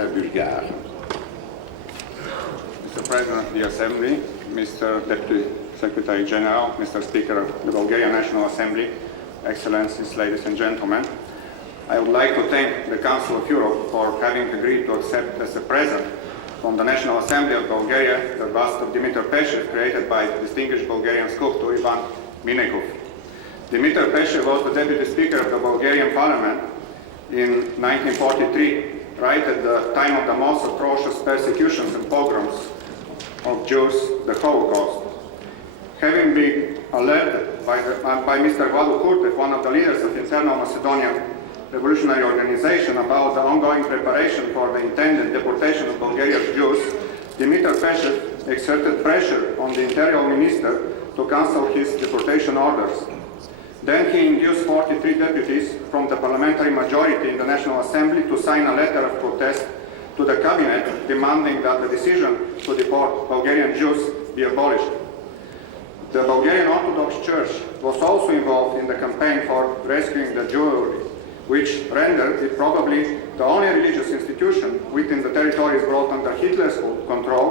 parlementaire bulgare. Mr. President of the Assembly, Mr. Deputy Secretary General, Mr. Speaker of the Bulgarian National Assembly, Excellencies, ladies and gentlemen, I would like to thank the Council of Europe for having agreed to accept as a present from the National Assembly of Bulgaria the bust of Dimitър Pešев created by distinguished Bulgarian sculptor Ivan Minekov. Dimitър Pešев was the Deputy Speaker of the Bulgarian Parliament in 1943, right at the time of the most atrocious persecutions and pogroms of Jews, the Holocaust. Having been alerted by Mr. Vlado Kurtev, one of the leaders of Internal Macedonian Revolutionary Organization, about the ongoing preparation for the intended deportation of Bulgarian Jews, Dimitър Pešев exerted pressure on the Interior Minister to cancel his deportation orders. Then he induced 43 deputies from the parliamentary majority in the National Assembly to sign a letter of protest to the cabinet demanding that the decision to deport Bulgarian Jews be abolished. The Bulgarian Orthodox Church was also involved in the campaign for rescuing the Jewry, which rendered it probably the only religious institution within the territories brought under Hitler's control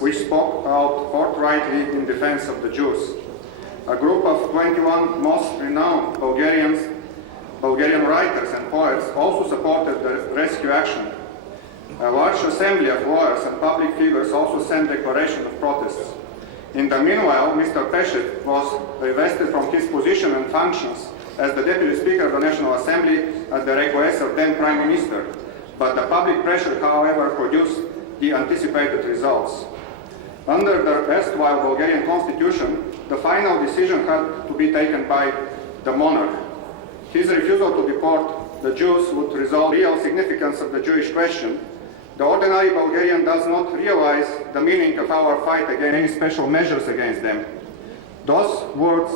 which spoke out forthrightly in defense of the Jews. A group of 21 most renowned Bulgarian writers and poets also supported the rescue action. A large assembly of lawyers and public figures also sent declaration of protests. In the meanwhile, Mr. Pešев was divested from his position and functions as the Deputy Speaker of the National Assembly at the request of then Prime Minister, but the public pressure, however, produced the anticipated results. Under the erstwhile Bulgarian constitution, the final decision had to be taken by the monarch. His refusal to deport the Jews would resolve the real significance of the Jewish question. The ordinary Bulgarian does not realize the meaning of our fight against any special measures against them. Those words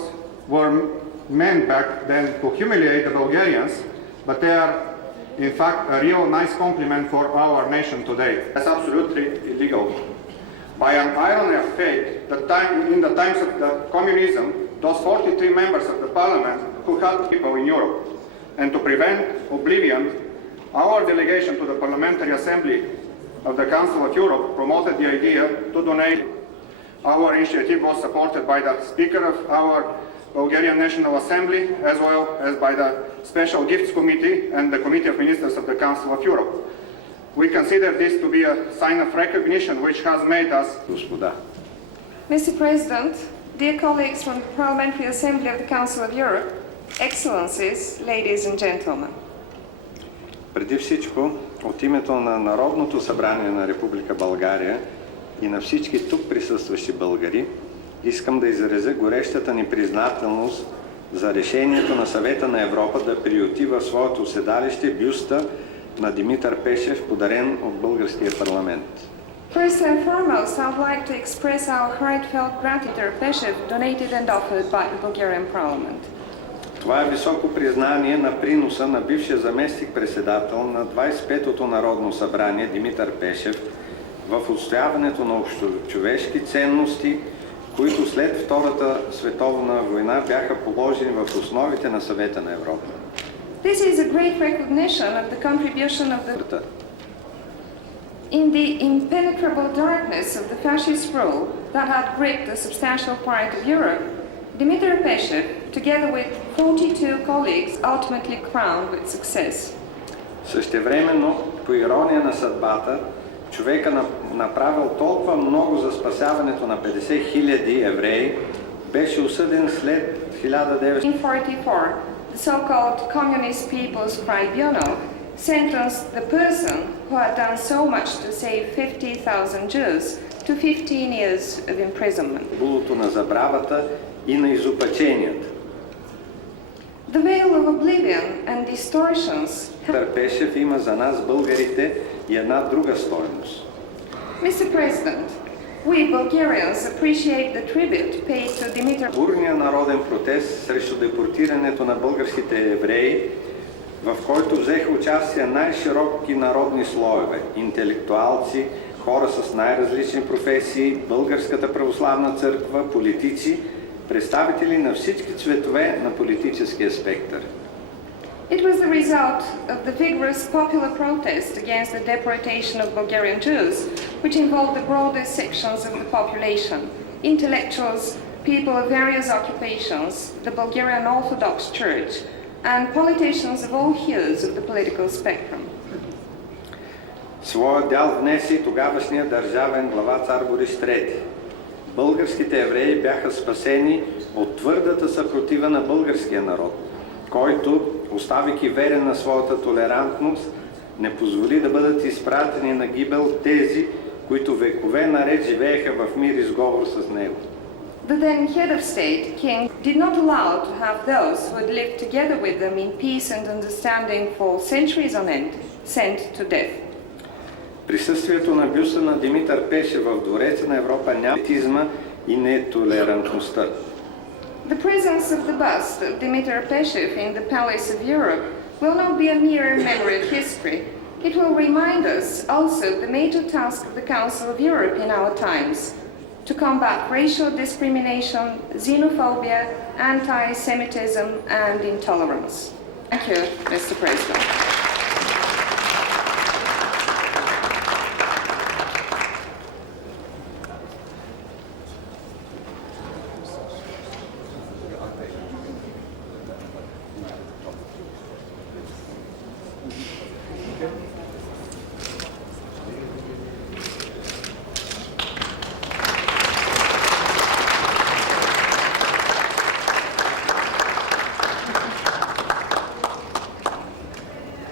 were meant back then to humiliate the Bulgarians, but they are in fact a real nice compliment for our nation today. That's absolutely illegal. By an irony of fate, in the times of the communism, those 43 members of the parliament who helped people in Europe, and to prevent oblivion, our delegation to the Parliamentary Assembly of the Council of Europe promoted the idea to donate. Our initiative was supported by the Speaker of our Bulgarian National Assembly, as well as by the Special Gifts Committee and the Committee of Ministers of the Council of Europe. We consider this to be a sign of recognition which has made us... Mr. President, dear colleagues from the Parliamentary Assembly of the Council of Europe, Excellencies, ladies and gentlemen. Преди всичко, от името на Народното събрание на Република България и на всички тук присъстващи българи, искам да изразя горещата ни признателност за решението на Съвета на Европа да приюти в своето седалище бюста на Димитър Пешев, подарен от Българския парламент. First and foremost, I would like to express our heartfelt gratitude to Pešев, donated and offered by the Bulgarian Parliament. Това е високо признание на приноса на бившия заместник-председател на 25-то Народно събрание Димитър Пешев в отстояването на общочовешки ценности, които след Втората световна война бяха положени в основите на Съвета на Европа. This is a great recognition of the contribution of the... In the impenetrable darkness of the fascist rule that had gripped a substantial part of Europe, Dimitър Pešев, together with 42 colleagues, ultimately crowned with success. Същевременно, по ирония на съдбата, човека направил толкова много за спасяването на 50 000 евреи, беше осъден след 1944, the so-called Communist People's Tribunal sentenced the person who had done so much to save 50,000 Jews to 15 years of imprisonment. Булото на забравата и на изопаченията. The veil of oblivion and distortions. Пешев има за нас, българите, и една друга стойност. Mr. President, we Bulgarians appreciate the tribute paid to Dimitър. Бурният народен протест срещу депортирането на българските евреи, в който взеха участие най-широки народни слоеве, интелектуалци, хора с най-различни професии, Българската православна църква, политици, представители на всички цветове на политическия спектър. It was the result of the vigorous popular protest against the deportation of Bulgarian Jews, which involved the broadest sections of the population, intellectuals, people of various occupations, the Bulgarian Orthodox Church, and politicians of all hues of the political spectrum. Своя дял внесе и тогавашния държавен глава цар Борис III. Българските евреи бяха спасени от твърдата съпротива на българския народ, който, оставайки верен на своята толерантност, не позволи да бъдат изпратени на гибел тези, които векове наред живееха в мир и сговор с него. The then head of state, king, did not allow to have those who had lived together with them in peace and understanding for centuries on end sent to death. Присъствието на бюста на Димитър Пешев в Двореца на Европа няма етизма и нетолерантността. The presence of the bust of Dimitar Pešev in the Palace of Europe will not be a mere memory of history. It will remind us also the major task of the Council of Europe in our times, to combat racial discrimination, xenophobia, anti-Semitism and intolerance. Thank you, Mr. President.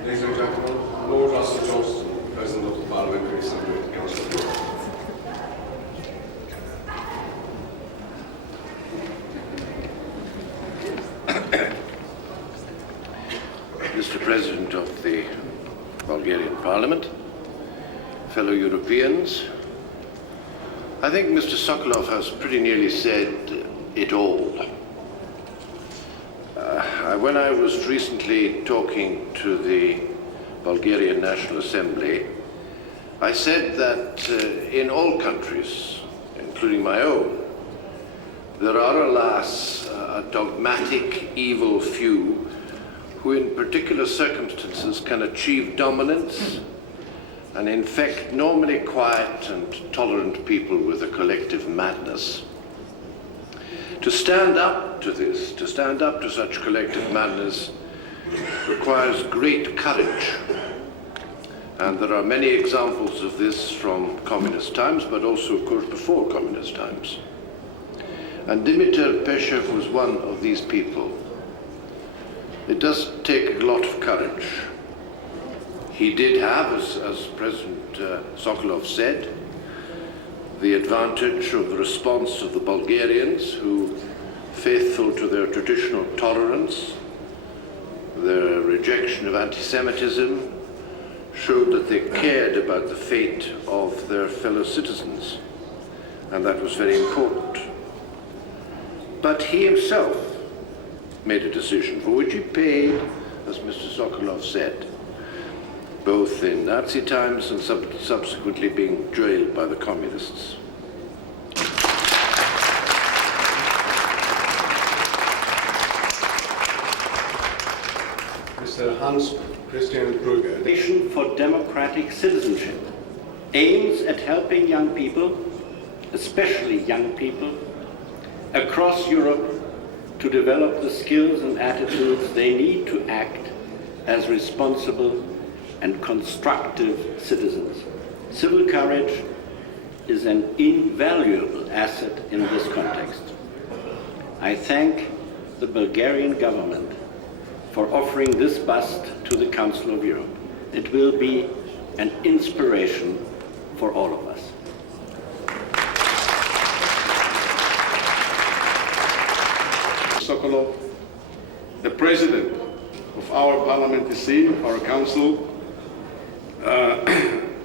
Ladies and gentlemen, Lord Røsel Джонстън, President of the Parliamentary Assembly of the Council of Europe. Mr. President of the Bulgarian Parliament, fellow Europeans, I think Mr. Sokolov has pretty nearly said it all. When I was recently talking to the Bulgarian National Assembly, I said that in all countries, including my own, there are, alas, a dogmatic evil few who in particular circumstances can achieve dominance and infect normally quiet and tolerant people with a collective madness. To stand up to this, to stand up to such collective madness, requires great courage. And there are many examples of this from communist times, but also, of course, before communist times. And Dimitar Pešev was one of these people. It does take a lot of courage. He did have, as President Sokolov said, the advantage of the response of the Bulgarians who, faithful to their traditional tolerance, their rejection of anti-Semitism, showed that they cared about the fate of their fellow citizens, and that was very important. But he himself made a decision for which he paid, as Mr. Sokolov said, both in Nazi times and subsequently being jailed by the communists. Mr. Hans Krüger. Foundation for Democratic Citizenship aims at helping young people, especially young people, across Europe to develop the skills and attitudes they need to act as responsible and constructive citizens. Civil courage is an invaluable asset in this context. I thank the Bulgarian government for offering this bust to the Council of Europe. It will be an inspiration for all of us. Sokolov, the President of our parliamentary seat, of our council,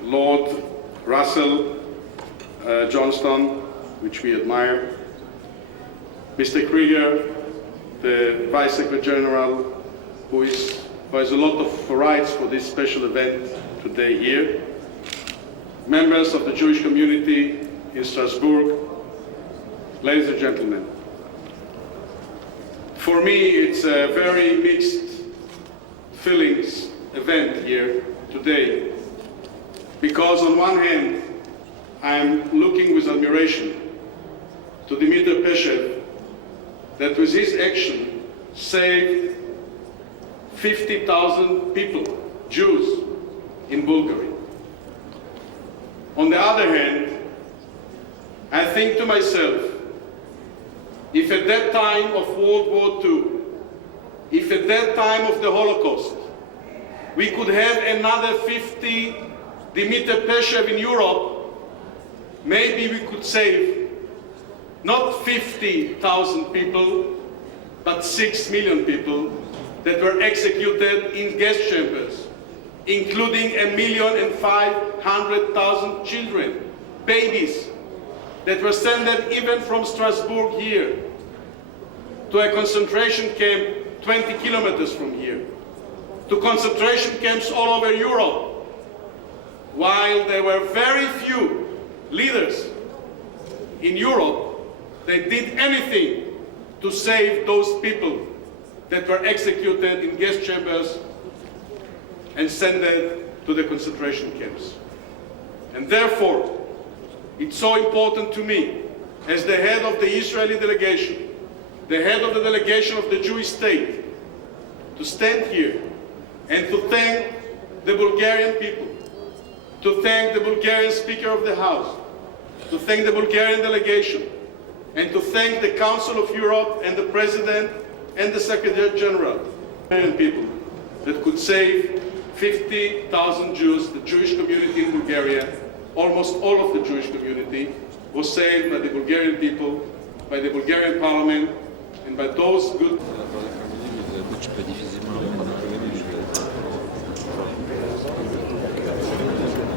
Lord Røsel Джонстън, which we admire, Mr. Krüger, the Vice Secretary General, who has a lot of rights for this special event today here, members of the Jewish community in Strasbourg, ladies and gentlemen. For me, it's a very mixed feelings event here today, because on one hand, I am looking with admiration to Dimitър Пешев, that with his action saved 50,000 people, Jews, in Bulgaria. On the other hand, I think to myself, if at that time of World War II, if at that time of the Holocaust, we could have another 50 Dimitър Pešev in Europe, maybe we could save not 50,000 people, but 6 million people that were executed in gas chambers, including 1,500,000 children, babies, that were sent even from Strasbourg here to a concentration camp 20 kilometers from here, to concentration camps all over Europe, while there were very few leaders in Europe that did anything to save those people that were executed in gas chambers and sent to the concentration camps. And therefore, it's so important to me, as the head of the Israeli delegation, the head of the delegation of the Jewish state, to stand here and to thank the Bulgarian people, to thank the Bulgarian Speaker of the House, to thank the Bulgarian delegation, and to thank the Council of Europe and the President and the Secretary General, Bulgarian people that could save 50,000 Jews, the Jewish community in Bulgaria. Almost all of the Jewish community was saved by the Bulgarian people, by the Bulgarian parliament, and by those good...